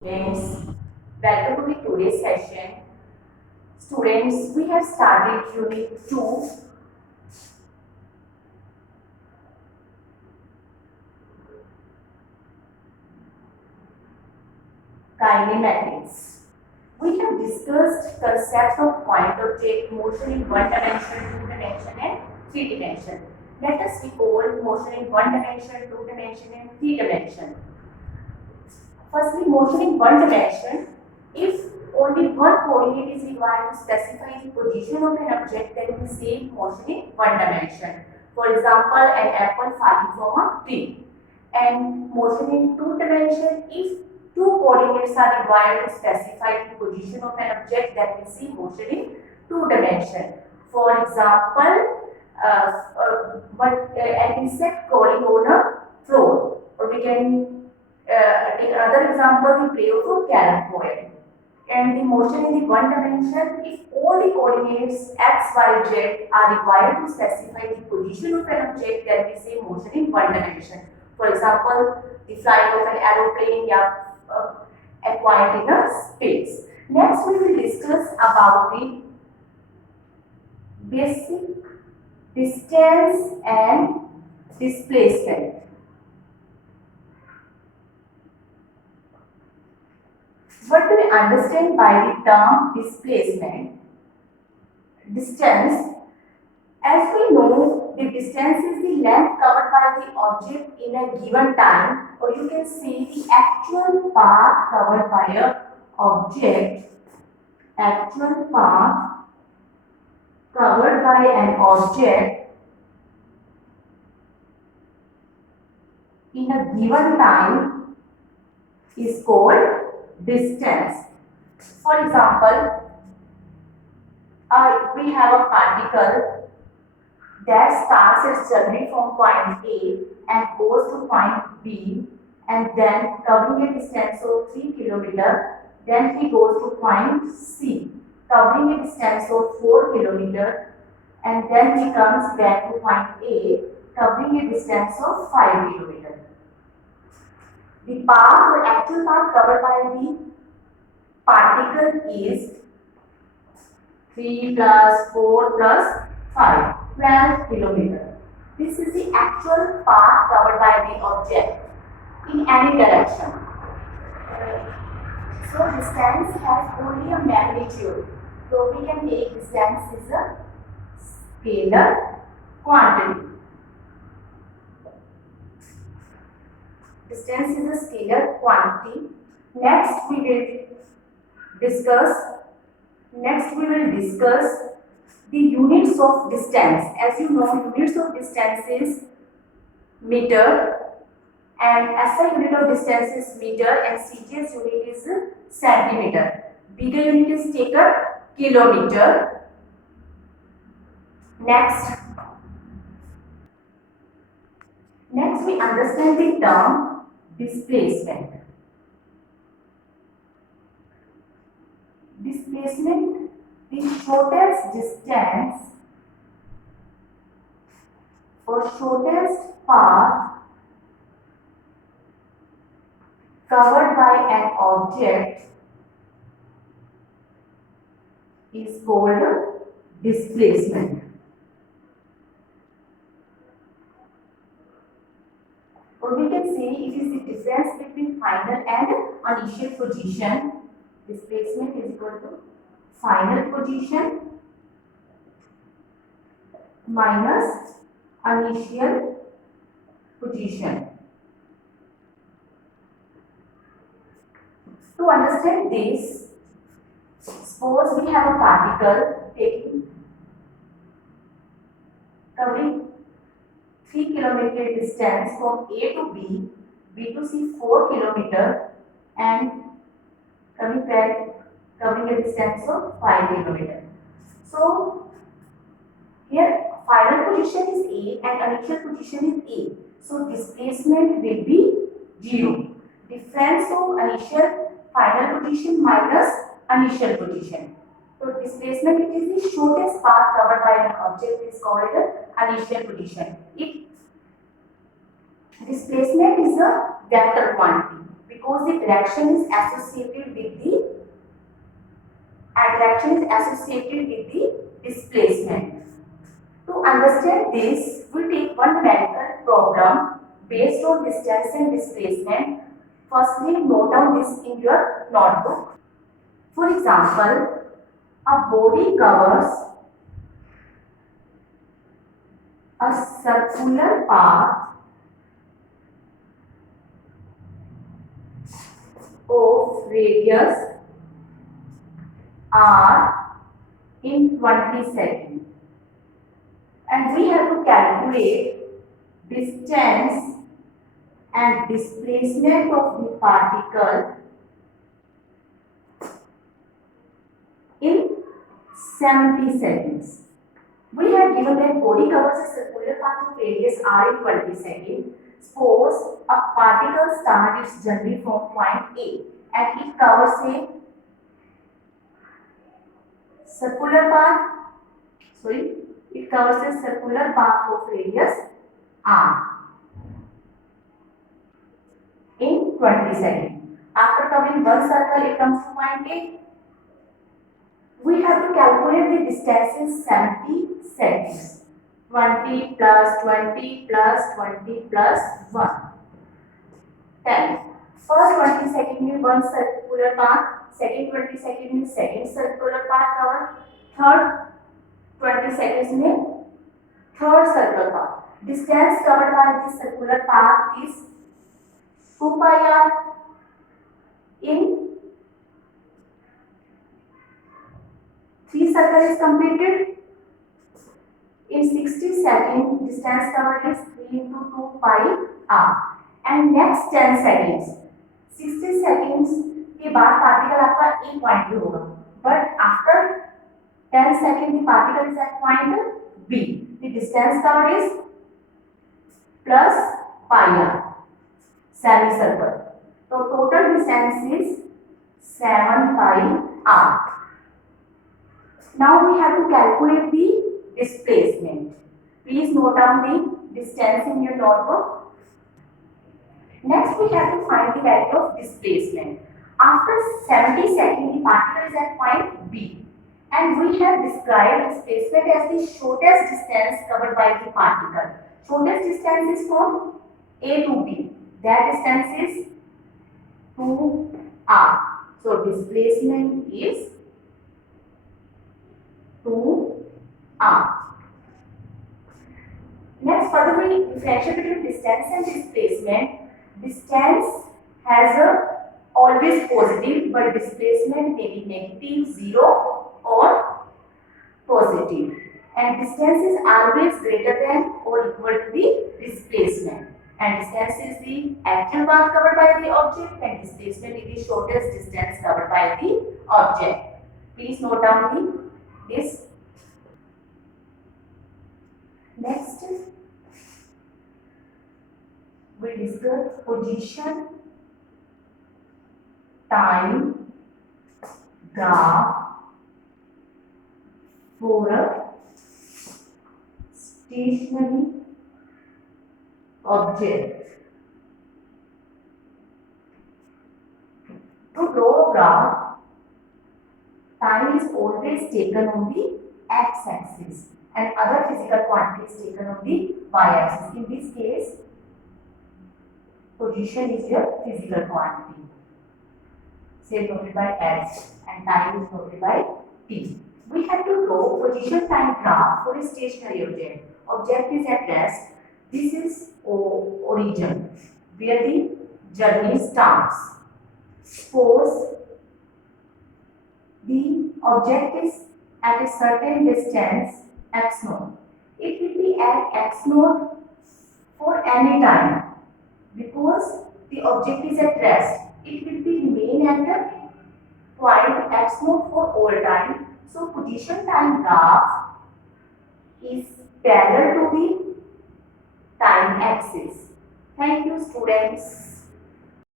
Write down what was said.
Students, welcome to the today's session. Students, we have started Unit 2, Kinematics. We have discussed concepts of point object, motion in one dimension, two dimension, and three dimension. Let us recall motion in one dimension, two dimension, and three dimension. Firstly, motion in one dimension. If only one coordinate is required to specify the position of an object, then we say motion in one dimension. For example, an apple falling from a tree. And motion in two dimension, if two coordinates are required to specify the position of an object, then we see motion in two dimension. For example, an insect crawling on a floor, or we can take another example, the play of a carrom poem. And the motion in the one dimension, if all the coordinates x, y, z are required to specify the position of an object, then we say motion in one dimension. For example, the flight of an aeroplane or a point in a space. Next, we will discuss about the basic distance and displacement. What do we understand by the term displacement? Distance. As we know, the distance is the length covered by the object in a given time, or you can say the actual path covered by an object. Actual path covered by an object in a given time is called distance. For example, we have a particle that starts its journey from point A and goes to point B, and then covering a distance of 3 km, then he goes to point C, covering a distance of 4 km, and then he comes back to point A, covering a distance of 5 km. The path or actual path covered by the particle is 3 plus 4 plus 5, 12 km. This is the actual path covered by the object in any direction. So distance has only a magnitude. So we can take distance is a scalar quantity. Distance is a scalar quantity. Next we will discuss the units of distance. As you know, units of distance is meter, and SI unit of distance is meter, and CGS unit is centimeter. Bigger unit is taken kilometer. Next we understand the term displacement. Displacement, the shortest distance or shortest path covered by an object is called displacement. Or we can say it is the difference between final and initial position. Displacement is equal to final position minus initial position. To understand this, suppose we have a particle covering 3 km distance from A to B, B to C 4 km, and coming back, covering a distance of 5 km. So here final position is A and initial position is A. So displacement will be 0. Difference of initial final position minus initial position. So displacement, it is the shortest path covered by an object, is called initial position. If displacement is a vector quantity, because the direction is associated with the displacement. To understand this, we take one numerical problem based on distance and displacement. Firstly, note down this in your notebook. For example, a body covers a circular path of radius r in 20 seconds, and we have to calculate distance and displacement of the particle in 70 seconds. We have given that body covers a circular path of radius r in 20 seconds. Suppose a particle starts its journey from point A and it covers a circular path of radius r in 20 seconds. After covering one circle, it comes to point A. We have to calculate the distance in 70 seconds. 20 plus 20 plus 20 plus 1. 10. First 20 seconds means one circular path. Second 20 seconds means second circular path covered. Third 20 seconds means third circular path. Distance covered by this circular path is 2 pi r. In 3 circles is completed. In 60 seconds, distance covered is 3 into 2 pi r. And next 10 seconds, 60 seconds के बाद particle आपका A point पे होगा. But after 10 seconds, the particle is at point B. The distance covered is plus pi r, semicircle. So total distance is 7 pi r. Now we have to calculate the displacement. Please note down the distance in your notebook. Next, we have to find the value of displacement. After 70 seconds, the particle is at point B, and we have described displacement as the shortest distance covered by the particle. Shortest distance is from A to B. That distance is 2r. So displacement is 2r. Next, further we differentiate between distance and displacement. Distance has a always positive, but displacement may be negative, 0 or positive. And distance is always greater than or equal to the displacement. And distance is the actual path covered by the object, and displacement is the shortest distance covered by the object. Please note down this. Next, we discuss position, time, graph for a stationary object. To draw a graph, time is always taken on the x-axis and other physical quantities taken on the y-axis. In this case, position is your physical quantity, say noted by x, and time is noted by t. We have to draw position time graph for a stationary object. Object is at rest. This is origin, where the journey starts. Suppose the object is at a certain distance x naught. It will be at x naught for any time. Because the object is at rest, it will be remain at the point x naught for all time. So position time graph is parallel to the time axis. Thank you, students.